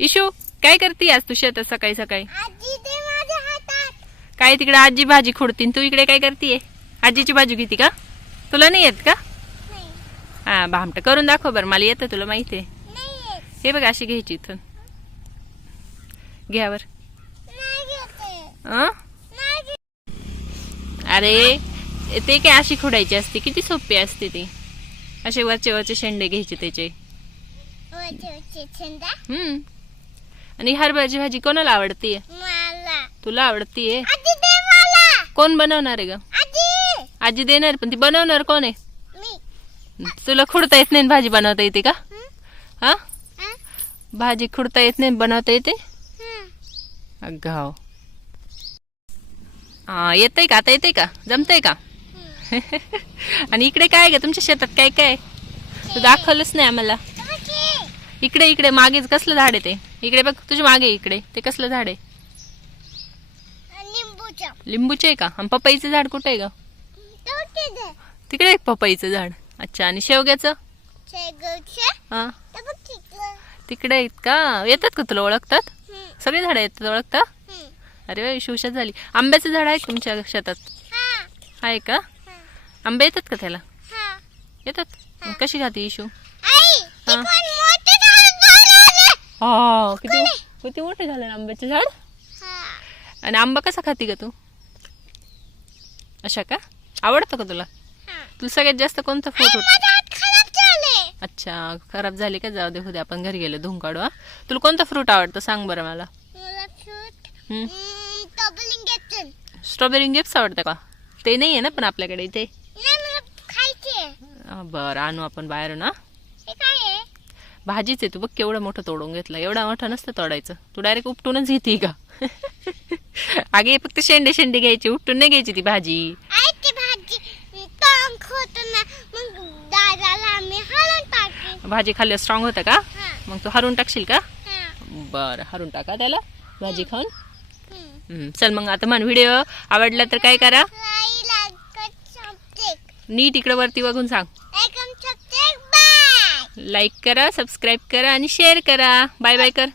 Issue काय करते आज तू शेतात सकाळी सकाळी? काय तिकडे आजी भाजी खुडतीन? तू इकडे काय करतीये? आजीची भाजी घेती का? तुला नाही येत का? हा भामट करून दाखव बरं मला येतं तुला माहिती आहे. हे बघ अशी घ्यायची इथून. घ्यावर. अरे ते काय अशी खुडायची असते? किती सोपी असते ती. असे वरचे वरचे शेंडे घ्यायचे त्याचे. हम्म. आणि हरभऱ्याची भाजी कोणाला आवडतीये? तुला आवडतीये? कोण बनवणार आहे ग? आजी. देणार पण ती बनवणार कोण आहे? तुला खुडता येत नाही भाजी बनवता येते का? हं? भाजी खुडता येत नाही बनवता येते? हं. अगाव येतंय का? आता येतंय का? जमतंय का? आणि इकडे काय ग? तुमच्या शेतात काय काय तू दाखवलंच नाही आम्हाला. इकडे इकडे मागे कसलं झाड आहे ते? इकडे बघ तुझ्या मागे इकडे. ते कसलं झाड आहे? लिंबूचं. लिंबूचे आहे का? आणि पपईचं झाड कुठे आहे दे. तिकडे आहे पपईचं झाड. अच्छा आणि शेवग्याचं? हा. तिकडं. आहेत का? येतात का तुला ओळखतात. सगळे झाडं येतात ओळखता. अरे वा शिवशात झाली. आंब्याचं झाड आहे का तुमच्या शेतात. आहे का. आंबे येतात का त्याला. येतात? कशी खाते इशू हा. हा किती किती मोठे झालं ना आंब्याचं झाड? हा. आणि आंबा कसा खाती का तू? अशा का? आवडतं का तुला. तुला सगळ्यात जास्त कोणतं हात झाले. अच्छा खराब झाली का? जाऊ दे उद्या आपण घरी गेलो धुवून काढू हा. तुला कोणतं फ्रूट आवडतं? सांग बरं मला. स्ट्रॉबेरी गिफ्ट आवडतं का? ते नाही आहे ना पण आपल्याकडे इथे? बरं आणू आपण बाहेर ना हे. भाजीच आहे तू बघ केवढं मोठं तोडून घेतलं. एवढा मोठं नसतं तोडायचं. तू डायरेक्ट उपटूनच घेते का? आगे फक्त शेंडे शेंडे घ्यायची उपटून नाही घ्यायची ती भाजी. भाजी खाल्लं स्ट्रॉंग होतं का? हा. मग तू हरून टाकशील का? हा. बरं हरून टाका त्याला. भाजी खाऊन. चल मग आता मन व्हिडिओ आवडला तर काय करा? नीट इकडं वरती बघून सांग. लाईक करा सबस्क्राईब करा आणि शेअर करा. बाय बाय कर.